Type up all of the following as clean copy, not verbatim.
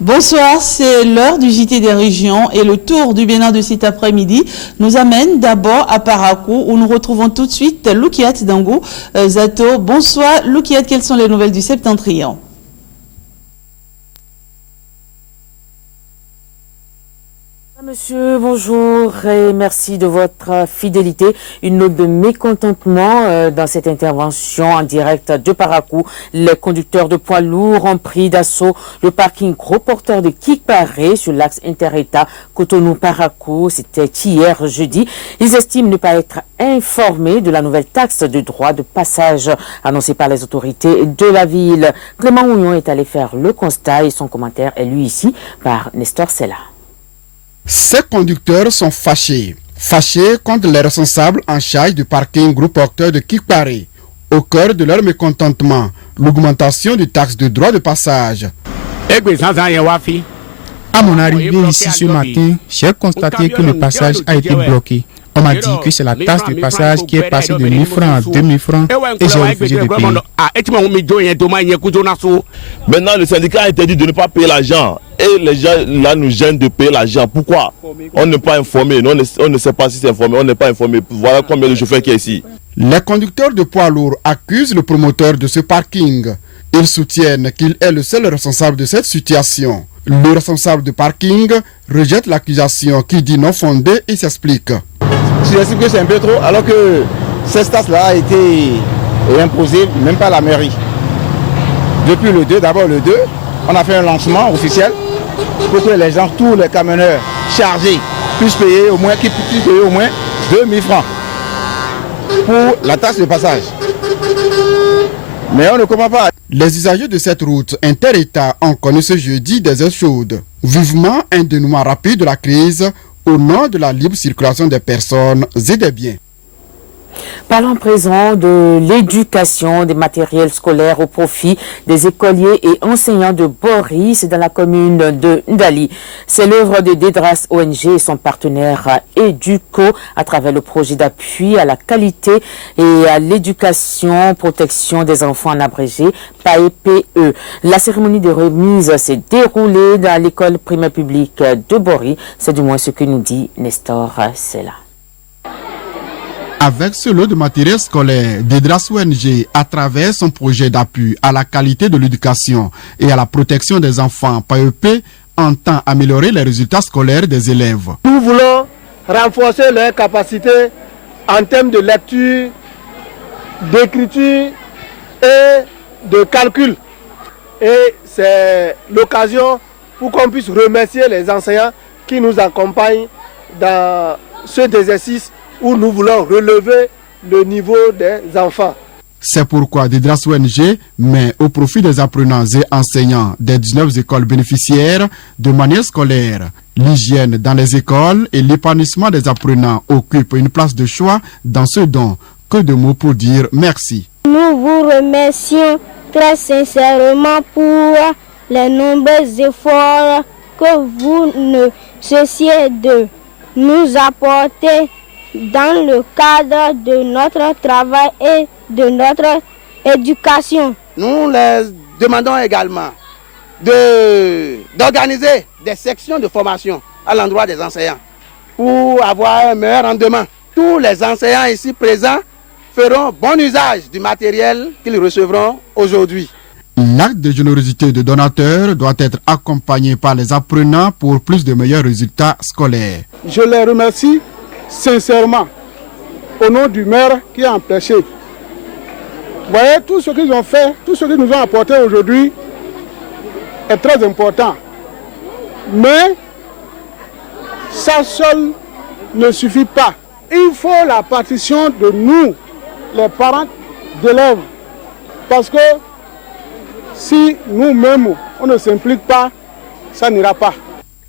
Bonsoir, c'est l'heure du JT des régions et le tour du Bénin de cet après-midi nous amène d'abord à Parakou où nous retrouvons tout de suite Loukiat Dango Zato. Bonsoir Loukiat, quelles sont les nouvelles du Septentrion? Monsieur, bonjour et merci de votre fidélité. Une note de mécontentement dans cette intervention en direct de Parakou. Les conducteurs de poids lourds ont pris d'assaut le parking gros porteur de Kikparé sur l'axe inter-État Cotonou-Parakou. C'était hier jeudi. Ils estiment ne pas être informés de la nouvelle taxe de droit de passage annoncée par les autorités de la ville. Clément Ougnon est allé faire le constat et son commentaire est lu ici par Nestor Sella. Ces conducteurs sont fâchés contre les responsables en charge du parking groupe porteur de Kikparé. Au cœur de leur mécontentement, l'augmentation du taxe de droit de passage. À mon arrivée ici ce matin, j'ai constaté que le passage a été bloqué. On m'a dit que c'est la taxe de passage qui est passée de 1000 francs à 2000 francs et j'ai refusé de payer. Maintenant, le syndicat a interdit de ne pas payer l'argent et les gens là nous gênent de payer l'argent. Pourquoi? On n'est pas informé, on ne sait pas si c'est informé, on n'est pas informé. Voilà combien de chauffeurs qui est ici. Les conducteurs de poids lourds accusent le promoteur de ce parking. Ils soutiennent qu'il est le seul responsable de cette situation. Le responsable de parking rejette l'accusation qui dit non fondée et s'explique. Je sais que c'est un peu trop, alors que cette taxe-là a été imposée même par la mairie. Depuis le 2, d'abord le 2, on a fait un lancement officiel pour que les gens, tous les camionneurs chargés, puissent payer au moins 2000 francs pour la taxe de passage. Mais on ne comprend pas. Les usagers de cette route inter-État ont connu ce jeudi des heures chaudes. Vivement un dénouement rapide de la crise au nom de la libre circulation des personnes et des biens. Parlons à présent de l'éducation des matériels scolaires au profit des écoliers et enseignants de Boris dans la commune de Ndali. C'est l'œuvre de Dedras ONG et son partenaire Educo à travers le projet d'appui à la qualité et à l'éducation, protection des enfants en abrégé, PAEPE. La cérémonie de remise s'est déroulée dans l'école primaire publique de Boris. C'est du moins ce que nous dit Nestor Sella. Avec ce lot de matériel scolaire, Dedras ONG, à travers son projet d'appui à la qualité de l'éducation et à la protection des enfants PAEP, entend améliorer les résultats scolaires des élèves. Nous voulons renforcer leurs capacités en termes de lecture, d'écriture et de calcul. Et c'est l'occasion pour qu'on puisse remercier les enseignants qui nous accompagnent dans ce exercice où nous voulons relever le niveau des enfants. C'est pourquoi Dedras ONG met au profit des apprenants et enseignants des 19 écoles bénéficiaires de manière scolaire. L'hygiène dans les écoles et l'épanouissement des apprenants occupent une place de choix dans ce don. Que de mots pour dire merci. Nous vous remercions très sincèrement pour les nombreux efforts que vous ne cessiez de nous apporter dans le cadre de notre travail et de notre éducation. Nous les demandons également d'organiser des sections de formation à l'endroit des enseignants pour avoir un meilleur rendement. Tous les enseignants ici présents feront bon usage du matériel qu'ils recevront aujourd'hui. L'acte de générosité de donateurs doit être accompagné par les apprenants pour plus de meilleurs résultats scolaires. Je les remercie sincèrement au nom du maire qui a empêché. Vous voyez, tout ce qu'ils ont fait, tout ce qu'ils nous ont apporté aujourd'hui est très important. Mais ça seul ne suffit pas. Il faut la partition de nous, les parents d'élèves. Parce que si nous-mêmes, on ne s'implique pas, ça n'ira pas.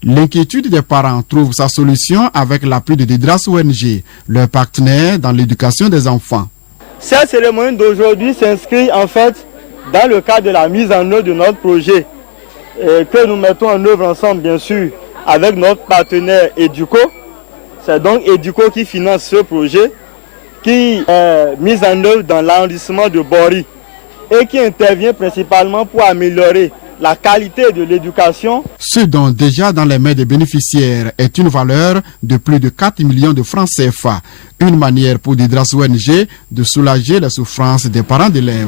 L'inquiétude des parents trouve sa solution avec l'appui de Dedras ONG, leur partenaire dans l'éducation des enfants. Cette cérémonie d'aujourd'hui s'inscrit en fait dans le cadre de la mise en œuvre de notre projet que nous mettons en œuvre ensemble bien sûr avec notre partenaire Educo. C'est donc Educo qui finance ce projet qui est mis en œuvre dans l'arrondissement de Boris et qui intervient principalement pour améliorer la qualité de l'éducation. Ce dont déjà dans les mains des bénéficiaires est une valeur de plus de 4 millions de francs CFA. Une manière pour Didras ONG de soulager les souffrances des parents d'élèves.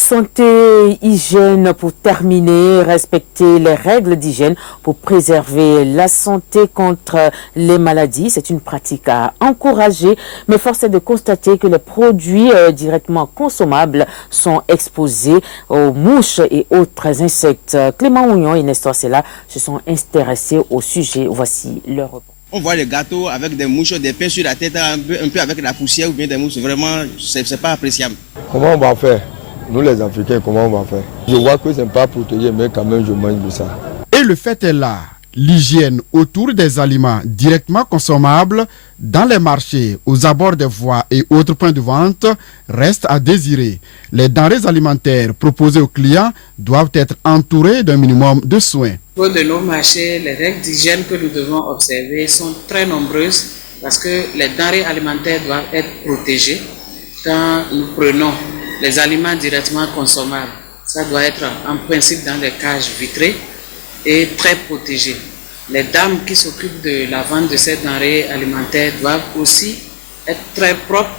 Santé, hygiène pour terminer, respecter les règles d'hygiène pour préserver la santé contre les maladies. C'est une pratique à encourager, mais force est de constater que les produits directement consommables sont exposés aux mouches et autres insectes. Clément Ougnon et Nestor Sela se sont intéressés au sujet. Voici leur repos. On voit les gâteaux avec des mouches, des pains sur la tête, un peu avec la poussière ou bien des mouches. Vraiment, c'est pas appréciable. Comment on va faire? Nous les Africains, comment on va faire? Je vois que ce n'est pas protégé, mais quand même je mange de ça. Et le fait est là. L'hygiène autour des aliments directement consommables dans les marchés, aux abords des voies et autres points de vente reste à désirer. Les denrées alimentaires proposées aux clients doivent être entourées d'un minimum de soins. Au niveau de nos marchés, les règles d'hygiène que nous devons observer sont très nombreuses parce que les denrées alimentaires doivent être protégées quand nous prenons les aliments directement consommables. Ça doit être en principe dans des cages vitrées et très protégées. Les dames qui s'occupent de la vente de ces denrées alimentaires doivent aussi être très propres,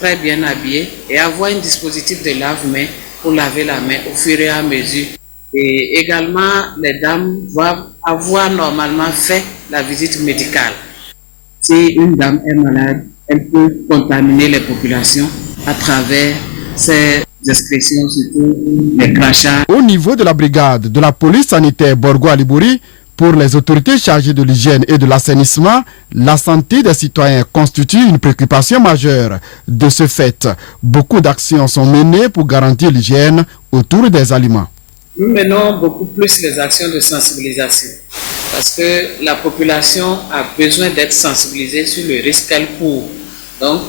très bien habillées et avoir un dispositif de lave-mains pour laver la main au fur et à mesure. Et également, les dames doivent avoir normalement fait la visite médicale. Si une dame est malade, elle peut contaminer les populations à travers ces expressions, surtout les crachats. Au niveau de la brigade de la police sanitaire Borgo-Alibouri, pour les autorités chargées de l'hygiène et de l'assainissement, la santé des citoyens constitue une préoccupation majeure. De ce fait, beaucoup d'actions sont menées pour garantir l'hygiène autour des aliments. Nous menons beaucoup plus les actions de sensibilisation parce que la population a besoin d'être sensibilisée sur le risque qu'elle court. Donc,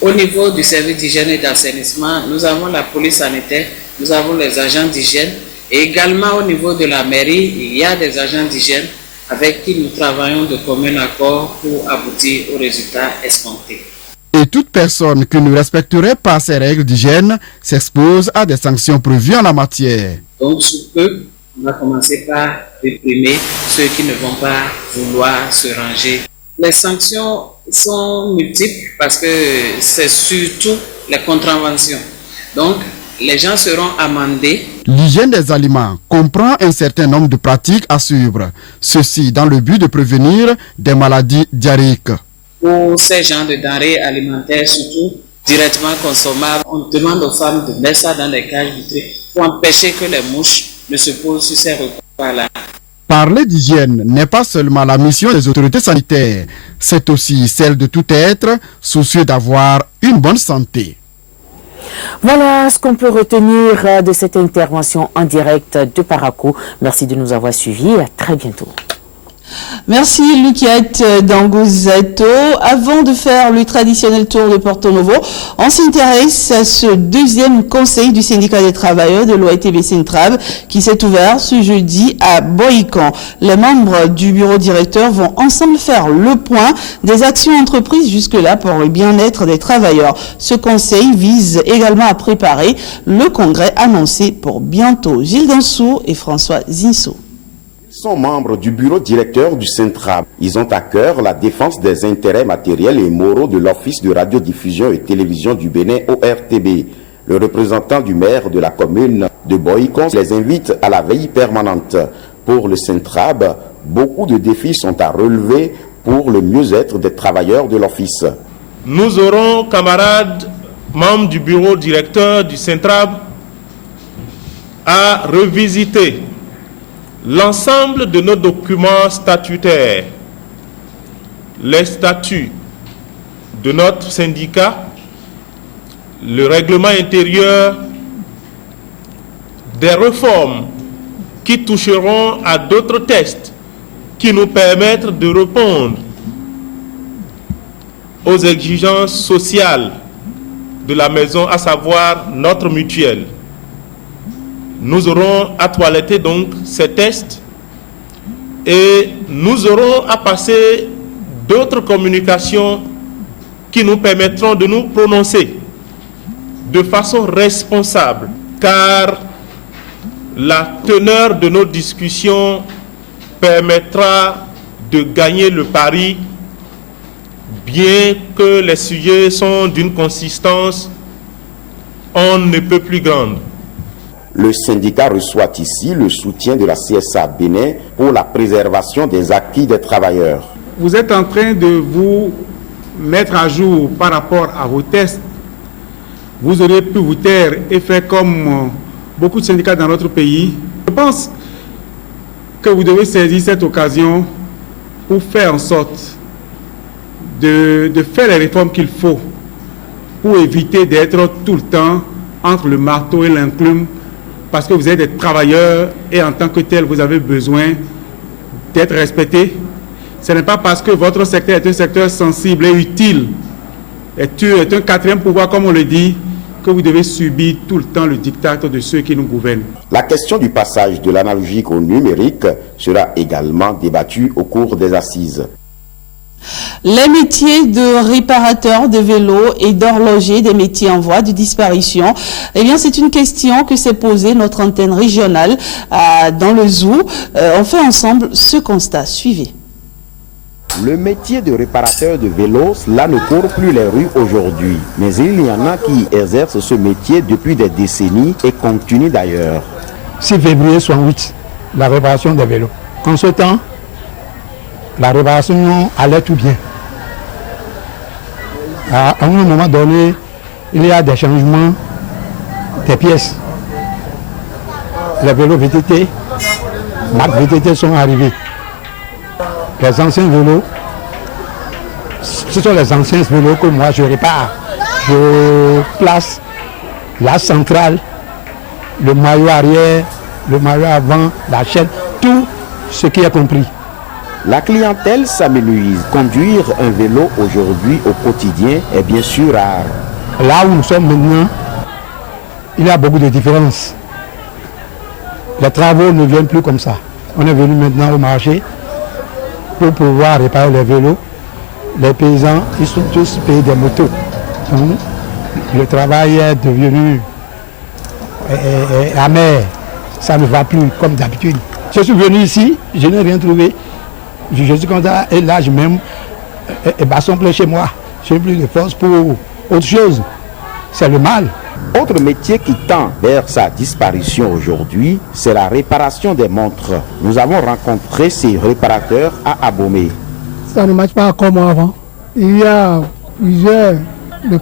au niveau du service d'hygiène et d'assainissement, nous avons la police sanitaire, nous avons les agents d'hygiène et également au niveau de la mairie, il y a des agents d'hygiène avec qui nous travaillons de commun accord pour aboutir aux résultats escomptés. Et toute personne qui ne respecterait pas ces règles d'hygiène s'expose à des sanctions prévues en la matière. Donc, sous peu, on va commencer par réprimer ceux qui ne vont pas vouloir se ranger. Les sanctions sont multiples parce que c'est surtout les contraventions. Donc, les gens seront amendés. L'hygiène des aliments comprend un certain nombre de pratiques à suivre. Ceci dans le but de prévenir des maladies diarrhéiques. Pour ces genres de denrées alimentaires, surtout directement consommables, on demande aux femmes de mettre ça dans des cages vitrées pour empêcher que les mouches ne se posent sur ces repas-là. Parler d'hygiène n'est pas seulement la mission des autorités sanitaires, c'est aussi celle de tout être soucieux d'avoir une bonne santé. Voilà ce qu'on peut retenir de cette intervention en direct de Parakou. Merci de nous avoir suivis et à très bientôt. Merci Lukiat Dangozato. Avant de faire le traditionnel tour de Porto Novo, on s'intéresse à ce deuxième conseil du syndicat des travailleurs de l'OITB Centrab qui s'est ouvert ce jeudi à Boïkan. Les membres du bureau directeur vont ensemble faire le point des actions entreprises jusque-là pour le bien-être des travailleurs. Ce conseil vise également à préparer le congrès annoncé pour bientôt. Gilles Dansou et François Zinso sont membres du bureau directeur du Centrab. Ils ont à cœur la défense des intérêts matériels et moraux de l'Office de radiodiffusion et télévision du Bénin, ORTB. Le représentant du maire de la commune de Boïkan les invite à la veille permanente. Pour le Centrab, beaucoup de défis sont à relever pour le mieux-être des travailleurs de l'Office. Nous aurons, camarades, membres du bureau directeur du Centrab, à revisiter l'ensemble de nos documents statutaires, les statuts de notre syndicat, le règlement intérieur, des réformes qui toucheront à d'autres textes qui nous permettent de répondre aux exigences sociales de la maison, à savoir notre mutuelle. Nous aurons à toiletter donc ces tests et nous aurons à passer d'autres communications qui nous permettront de nous prononcer de façon responsable, car la teneur de nos discussions permettra de gagner le pari, bien que les sujets sont d'une consistance on ne peut plus grande. Le syndicat reçoit ici le soutien de la CSA Bénin pour la préservation des acquis des travailleurs. Vous êtes en train de vous mettre à jour par rapport à vos tests. Vous auriez pu vous taire et faire comme beaucoup de syndicats dans notre pays. Je pense que vous devez saisir cette occasion pour faire en sorte de faire les réformes qu'il faut pour éviter d'être tout le temps entre le marteau et l'enclume, parce que vous êtes des travailleurs et en tant que tel, vous avez besoin d'être respectés. Ce n'est pas parce que votre secteur est un secteur sensible et utile, est un quatrième pouvoir, comme on le dit, que vous devez subir tout le temps le diktat de ceux qui nous gouvernent. La question du passage de l'analogique au numérique sera également débattue au cours des assises. Les métiers de réparateur de vélos et d'horloger, des métiers en voie de disparition, eh bien c'est une question que s'est posée notre antenne régionale dans le Zou. On fait ensemble ce constat. Suivez. Le métier de réparateur de vélos, cela ne court plus les rues aujourd'hui. Mais il y en a qui exercent ce métier depuis des décennies et continuent d'ailleurs. 6 février 68, la réparation des vélos. En ce temps, la réparation allait tout bien. À un moment donné, il y a des changements des pièces. Les vélos VTT, marques VTT sont arrivés. Les anciens vélos, ce sont les anciens vélos que moi je répare. Je place la centrale, le maillot arrière, le maillot avant, la chaîne, tout ce qui est compris. La clientèle s'amenuise. Conduire un vélo aujourd'hui au quotidien est bien sûr rare. Là où nous sommes maintenant, il y a beaucoup de différences. Les travaux ne viennent plus comme ça. On est venu maintenant au marché pour pouvoir réparer les vélos. Les paysans, ils sont tous payés des motos. Donc, le travail est devenu amer. Ça ne va plus comme d'habitude. Je suis venu ici, je n'ai rien trouvé. Je suis content et là je même basson plein chez moi. Je n'ai plus de force pour autre chose. C'est le mal. Autre métier qui tend vers sa disparition aujourd'hui, c'est la réparation des montres. Nous avons rencontré ces réparateurs à Abomey. Ça ne marche pas comme avant. Il y a plusieurs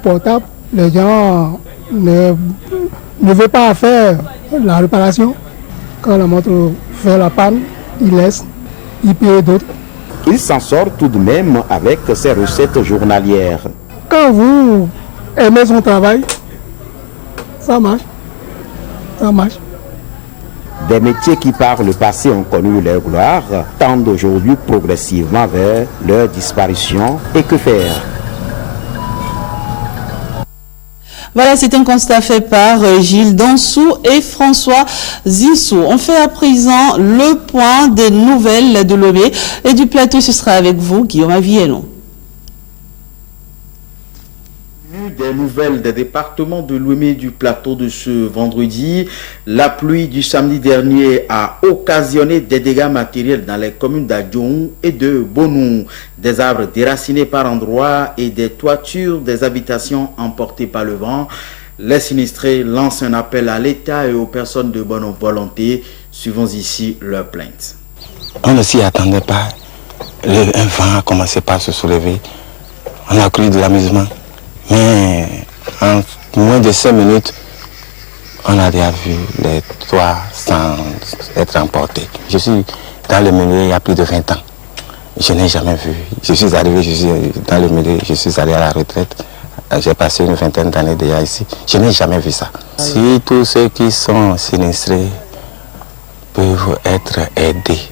portables. Les gens ne veulent pas faire la réparation. Quand la montre fait la panne, ils laissent. Il paye d'autres. Il s'en sort tout de même avec ses recettes journalières. Quand vous aimez son travail, ça marche. Ça marche. Des métiers qui par le passé ont connu leur gloire tendent aujourd'hui progressivement vers leur disparition. Et que faire? Voilà, c'est un constat fait par Gilles Dansou et François Zissou. On fait à présent le point des nouvelles de Lomé et du plateau. Ce sera avec vous, Guillaume Aviello. Des nouvelles des départements de Lomé du plateau de ce vendredi. La pluie du samedi dernier a occasionné des dégâts matériels dans les communes d'Adjoum et de Bonou. Des arbres déracinés par endroits et des toitures des habitations emportées par le vent. Les sinistrés lancent un appel à l'État et aux personnes de bonne volonté. Suivons ici leurs plaintes. On ne s'y attendait pas. Un vent a commencé par se soulever. On a cru de l'amusement. Mais en moins de 5 minutes, on a déjà vu les toits sans être emportés. Je suis dans le milieu il y a plus de 20 ans. Je n'ai jamais vu. Je suis arrivé, je suis dans le milieu, je suis allé à la retraite. J'ai passé une vingtaine d'années déjà ici. Je n'ai jamais vu ça. Si tous ceux qui sont sinistrés peuvent être aidés,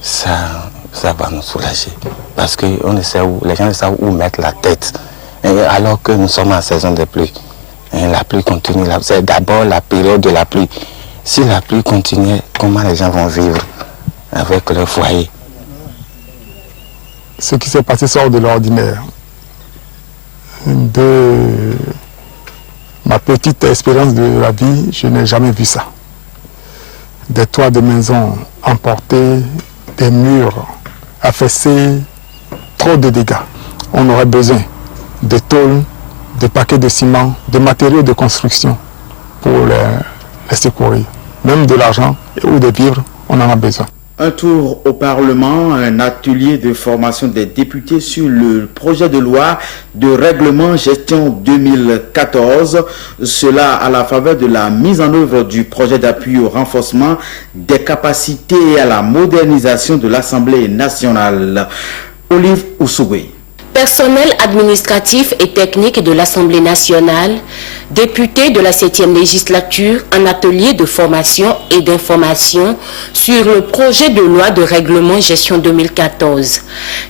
ça va nous soulager. Parce que les gens ne savent où mettre la tête. Alors que nous sommes en saison de pluie. La pluie continue. C'est d'abord la période de la pluie. Si la pluie continue, comment les gens vont vivre avec leur foyer? Ce qui s'est passé sort de l'ordinaire. De ma petite expérience de la vie, je n'ai jamais vu ça. des toits de maisons emportés, des murs affaissés, trop de dégâts. On aurait besoin de tôles, de paquets de ciment, de matériaux de construction pour les secourir. Même de l'argent ou des vivres, on en a besoin. Un tour au Parlement, un atelier de formation des députés sur le projet de loi de règlement gestion 2014. Cela à la faveur de la mise en œuvre du projet d'appui au renforcement des capacités et à la modernisation de l'Assemblée nationale. Olive Ousougwe. Personnel administratif et technique de l'Assemblée nationale, député de la 7e législature, un atelier de formation et d'information sur le projet de loi de règlement gestion 2014.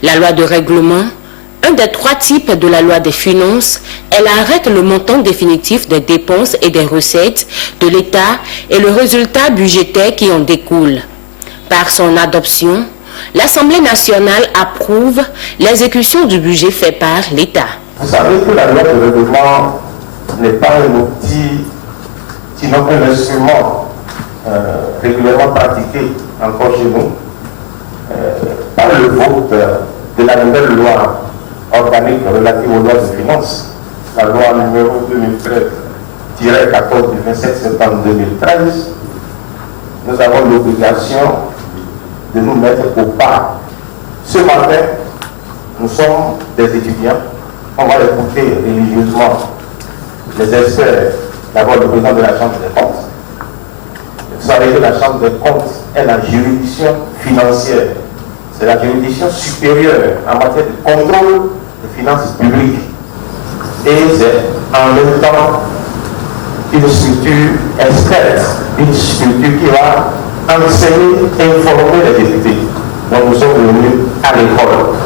La loi de règlement, un des 3 types de la loi des finances, elle arrête le montant définitif des dépenses et des recettes de l'État et le résultat budgétaire qui en découle. Par son adoption, l'Assemblée nationale approuve l'exécution du budget fait par l'État. Vous savez que la loi de règlement n'est pas un outil, sinon un instrument régulièrement pratiqué encore chez nous. Par le vote de la nouvelle loi organique relative aux lois de finances, la loi numéro 2013-14 du 27 septembre 2013, nous avons l'obligation de nous mettre au pas. Ce matin, nous sommes des étudiants. On va écouter religieusement les experts, d'abord le président de la Chambre des comptes. Vous savez que la Chambre des comptes est la juridiction financière. C'est la juridiction supérieure en matière de contrôle des finances publiques. Et c'est en même temps une structure experte, une structure qui va enseigner et informer les députés. Donc nous sommes venus à l'école.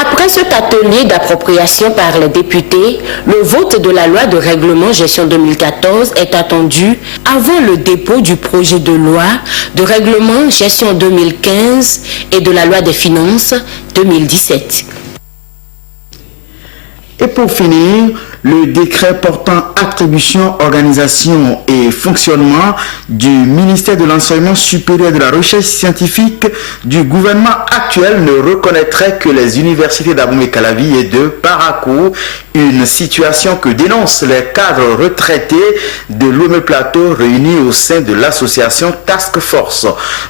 Après cet atelier d'appropriation par les députés, le vote de la loi de règlement gestion 2014 est attendu avant le dépôt du projet de loi de règlement gestion 2015 et de la loi des finances 2017. Et pour finir, le décret portant attribution, organisation et fonctionnement du ministère de l'Enseignement supérieur et de la Recherche scientifique du gouvernement actuel ne reconnaîtrait que les universités d'Abomey-Calavi et de Parakou, une situation que dénoncent les cadres retraités de Lomé Plateau réunis au sein de l'association Task Force.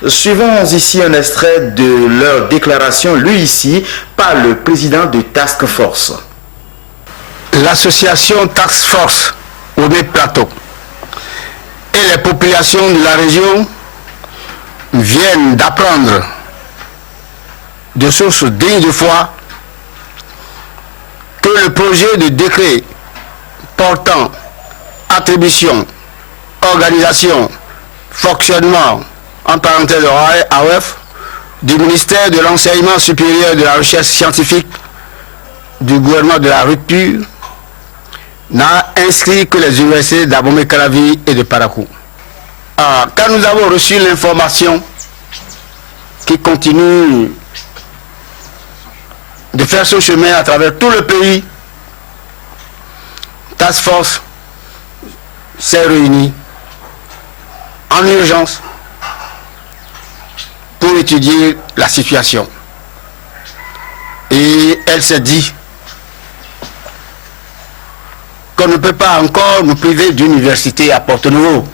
Suivons ici un extrait de leur déclaration, lu ici par le président de Task Force. L'association Task Force Lomé Plateau et les populations de la région viennent d'apprendre de sources dignes de foi que le projet de décret portant attribution, organisation, fonctionnement, en parenthèse AOF, du ministère de l'Enseignement supérieur et de la Recherche scientifique du gouvernement de la rupture n'a inscrit que les universités d'Abomey-Calavi et de Parakou. Quand nous avons reçu l'information qui continue de faire son chemin à travers tout le pays, Task Force s'est réunie en urgence pour étudier la situation. Et elle s'est dit qu'on ne peut pas encore nous priver d'université à Porto-Nouveau.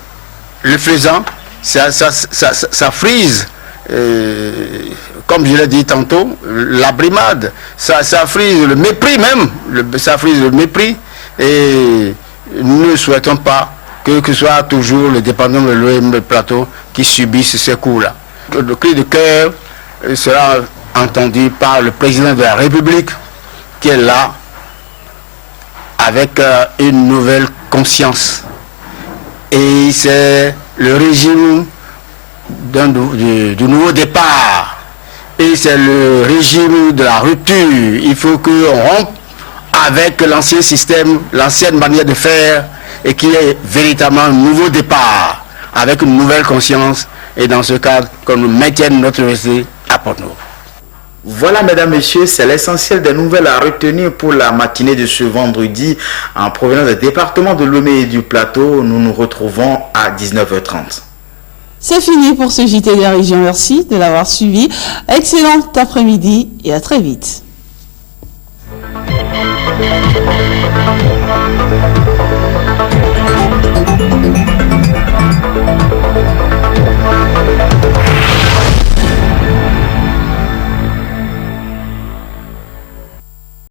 Le faisant, ça frise, comme je l'ai dit tantôt, la brimade, ça frise le mépris même, ça frise le mépris, et nous ne souhaitons pas que ce soit toujours le département de Lomé Plateau qui subisse ces coups-là. Le cri de cœur sera entendu par le président de la République qui est là avec une nouvelle conscience. Et c'est le régime du nouveau départ. Et c'est le régime de la rupture. Il faut qu'on rompe avec l'ancien système, l'ancienne manière de faire, et qu'il y ait véritablement un nouveau départ, avec une nouvelle conscience, et dans ce cadre, qu'on nous maintienne notre université à Porto-Nouveau. Voilà, mesdames, messieurs, c'est l'essentiel des nouvelles à retenir pour la matinée de ce vendredi en provenance des départements de Lomé et du Plateau. Nous nous retrouvons à 19h30. C'est fini pour ce JT des régions. Merci de l'avoir suivi. Excellent après-midi et à très vite.